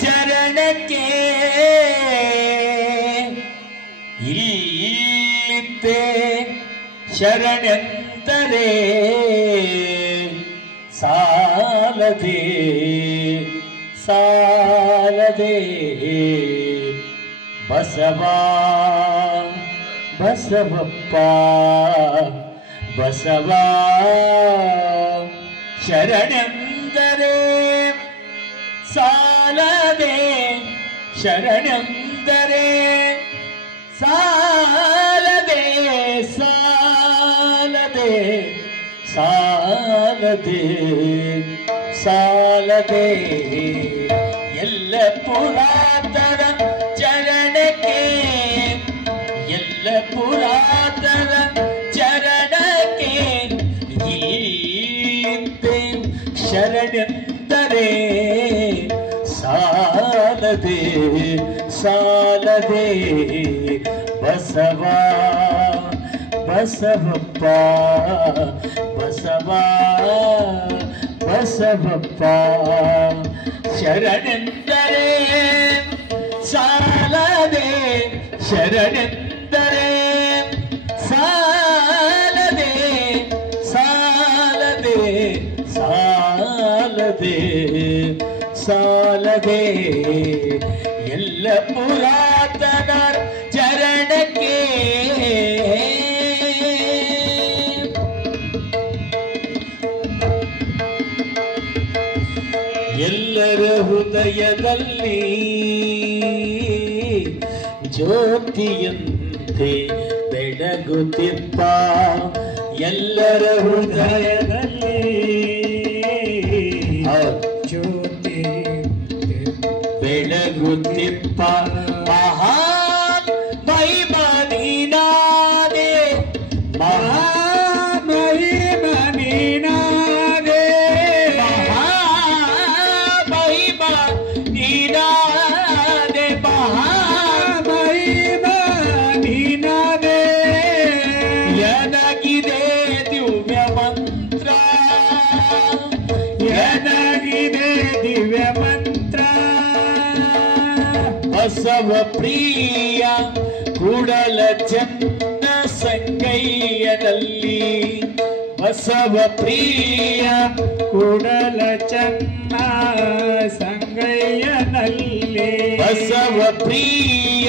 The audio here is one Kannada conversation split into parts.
ಚರಣಕ್ಕೆ ಇಲ್ಲಿದ್ದೆ ಶರಣೆಂದರೆ ಸಾಲದೆ ಸಾಲದೆ ಬಸವ ಬಸವಪ್ಪ ಬಸವ ಶರಣೆಂದರೆ ಸಾಲದೆ ಶರಣೆಂದರೆ ಸಾಲದೆ ಸಾಲದೆ ಸಾಲದೆ ಸಾಲದೆ ಎಲ್ಲ ಪುರಾತನ ಚರಣಕ್ಕೆ ಎಲ್ಲ ಪುರಾತನ ಚರಣಕ್ಕೆ ಇಲ್ಲಿದ್ದೆ ಶರಣೆಂದರೆ ಸಾಲದೆ ಸಾಲದೆ ಬಸವ ಬಸವಪ್ಪ ಬಸವ ಬಸವಪ್ಪ ಶರಣೆಂದರೆ ಸಾಲದೆ ಶರಣೆಂದರೆ ಸಾಲದೆ ಸಾಲದೆ ಸಾಲದೆ ಸಾಲದೆ ಎಲ್ಲ ಪುರಾತನ ಚರಣಕ್ಕೆ ಎಲ್ಲರ ಹೃದಯದಲ್ಲಿ ಜ್ಯೋತಿಯಂತೆ ಬೆಳಗುತ್ತಿಪ್ಪ ಎಲ್ಲರ ಹೃದಯದಲ್ಲಿ ಜ್ಯೋತಿ ಬೆಳಗುತ್ತಿಪ್ಪ ಮಹಾನ್ ಮಹಿಮನೀನಾದೆ ಮಹಾನ್ ಮಹಿಮನೀನಾದೆ ಮಹಾನ್ ಮಹಿಮನೀನಾದೆ ಮಹಾನ್ ಮಹಿಮನೀನಾದೆ ನನಗಿದೆ ದಿವ್ಯ ಮಂತ್ರ ನನಗಿದೆ ದಿವ್ಯ ಮಂತ್ರ ಬಸವ ಪ್ರಿಯ ಕೂಡಲ ಚನ್ನ ಸಂಗಯ್ಯನಲ್ಲಿ ಬಸವ ಪ್ರಿಯ ಕೂಡಲ ಚನ್ನ ಸಂಗಯ್ಯನಲ್ಲಿ ಬಸವ ಪ್ರಿಯ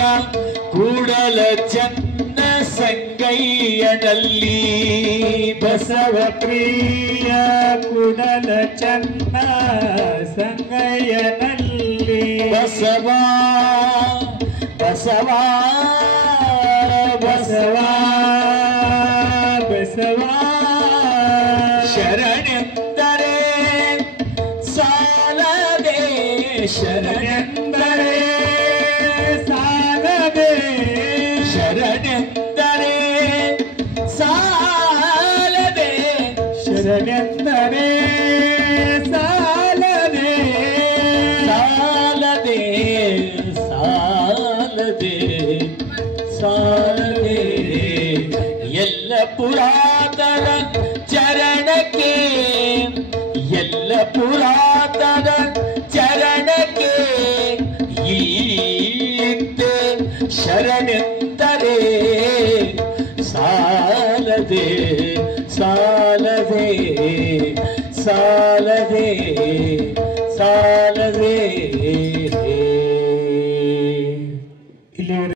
ಕೂಡಲ ಚನ್ನ ಸಂಗಯ್ಯನಲ್ಲಿ ಬಸವ ಪ್ರಿಯ ಕೂಡಲ ಚನ್ನ ಸಂಗಯ್ಯನಲ್ಲಿ ಬಸವ ಬಸವ ಬಸವ ಬಸವ ಶರಣೆಂದರೆ ಸಾಲದೆ ಶರಣೆಂದರೆ ಸಾಲದೆ ಶರಣೆಂದರೆ ಸಾಲದೆ ಶರಣೆಂದರೆ ಸಾಲದೆ ಸಾಲದೆ ಸಾಲದೆ ಸಾಲದೆ ಎಲ್ಲ ಪುರಾತನ ಚರಣಕ್ಕೆ ಎಲ್ಲ ಪುರಾತನ ಚರಣಕ್ಕೆ ಇಲ್ಲಿದ್ದೆ ಶರಣೆಂದರೆ ಸಾಲದೆ ಸಾಲದೆ ಸಾಲದೆ ಸಾಲದೆ